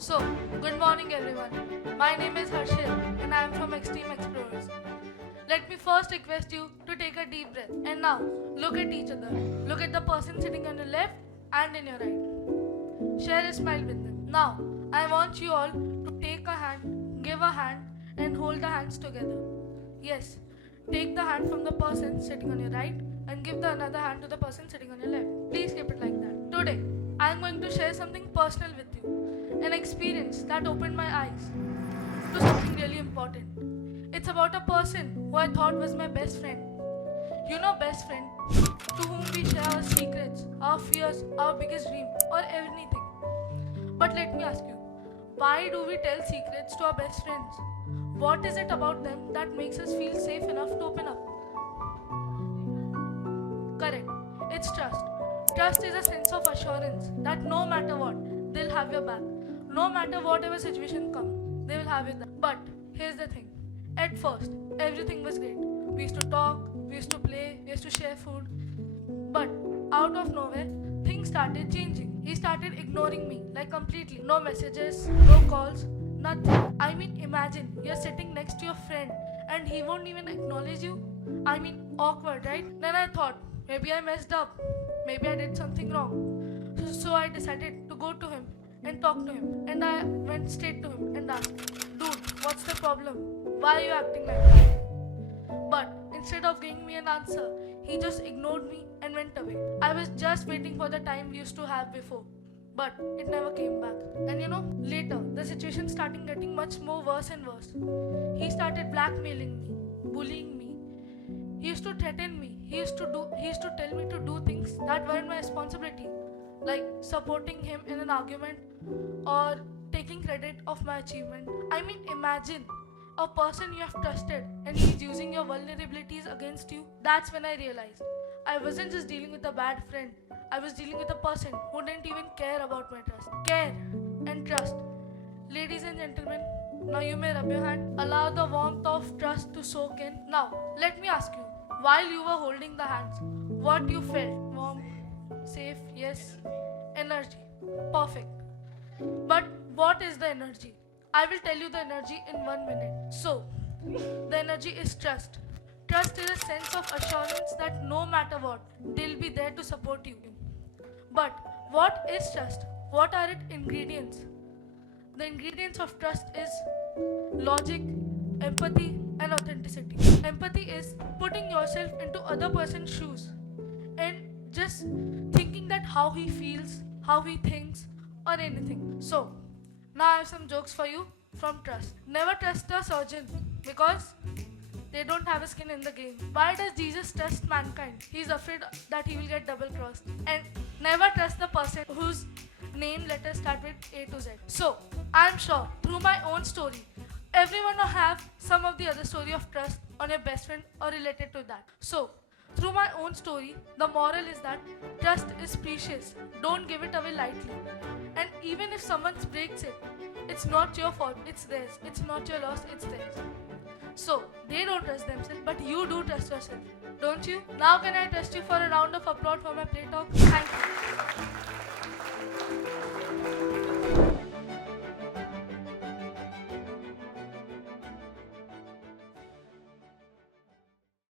So, good morning everyone. My name is Harshit and I am from Extreme Explorers. Let me first request you to take a deep breath and now look at each other. Look at the person sitting on your left and in your right. Share a smile with them. Now, I want you all to take a hand, give a hand, and hold the hands together. Yes, take the hand from the person sitting on your right and give the another hand to the person sitting on your left. Please keep it like that. Today, I am going to share something personal with you, an experience that opened my eyes to something really important. It's about a person who I thought was my best friend. You know, best friend, to whom we share our secrets, our fears, our biggest dream, or anything. But let me ask you, why do we tell secrets to our best friends? What is it about them that makes us feel safe enough to open up? Correct, it's trust. Trust is a sense of assurance that no matter what, they'll have your back. No matter whatever situation comes, they will have your back. But here's the thing. At first, everything was great. We used to talk, we used to play, we used to share food. But out of nowhere, things started changing. He started ignoring me, like completely. No messages, no calls, nothing. I mean, imagine you're sitting next to your friend and he won't even acknowledge you. I mean, awkward, right? Then I thought, maybe I messed up. Maybe I did something wrong. So I decided to go to him and talk to him. And I went straight to him and asked, dude, what's the problem? Why are you acting like that? But instead of giving me an answer, he just ignored me and went away. I was just waiting for the time we used to have before. But it never came back. And later the situation started getting much more worse and worse. He started blackmailing me, bullying me. He used to threaten me. He used to tell me to do things that weren't my responsibility, like supporting him in an argument or taking credit of my achievement. I mean, imagine a person you have trusted and he's using your vulnerabilities against you. That's when I realized I wasn't just dealing with a bad friend, I was dealing with a person who didn't even care about my trust. Care and trust. Ladies and gentlemen, now you may rub your hand, allow the warmth of trust to soak in. Now, let me ask you, while you were holding the hands, what you felt? Warm, safe, yes, energy. Perfect. But what is the energy? I will tell you the energy in 1 minute. So, the energy is trust. Trust is a sense of assurance that no matter what, they'll be there to support you. But what is trust? What are its ingredients? The ingredients of trust is logic, empathy, and authenticity. Empathy is putting yourself into other person's shoes and just thinking that how he feels, how he thinks, or anything. So, now I have some jokes for you from trust. Never trust a surgeon because they don't have a skin in the game. Why does Jesus trust mankind? He's afraid that he will get double crossed. And never trust the person whose name letters start with A to Z. So, I'm sure through my own story, everyone will have some of the other story of trust on your best friend or related to that. So, through my own story, the moral is that trust is precious. Don't give it away lightly. And even if someone breaks it, it's not your fault, it's theirs. It's not your loss, it's theirs. So, they don't trust themselves, but you do trust yourself. Don't you? Now can I trust you for a round of applause for my play talk? Thank you.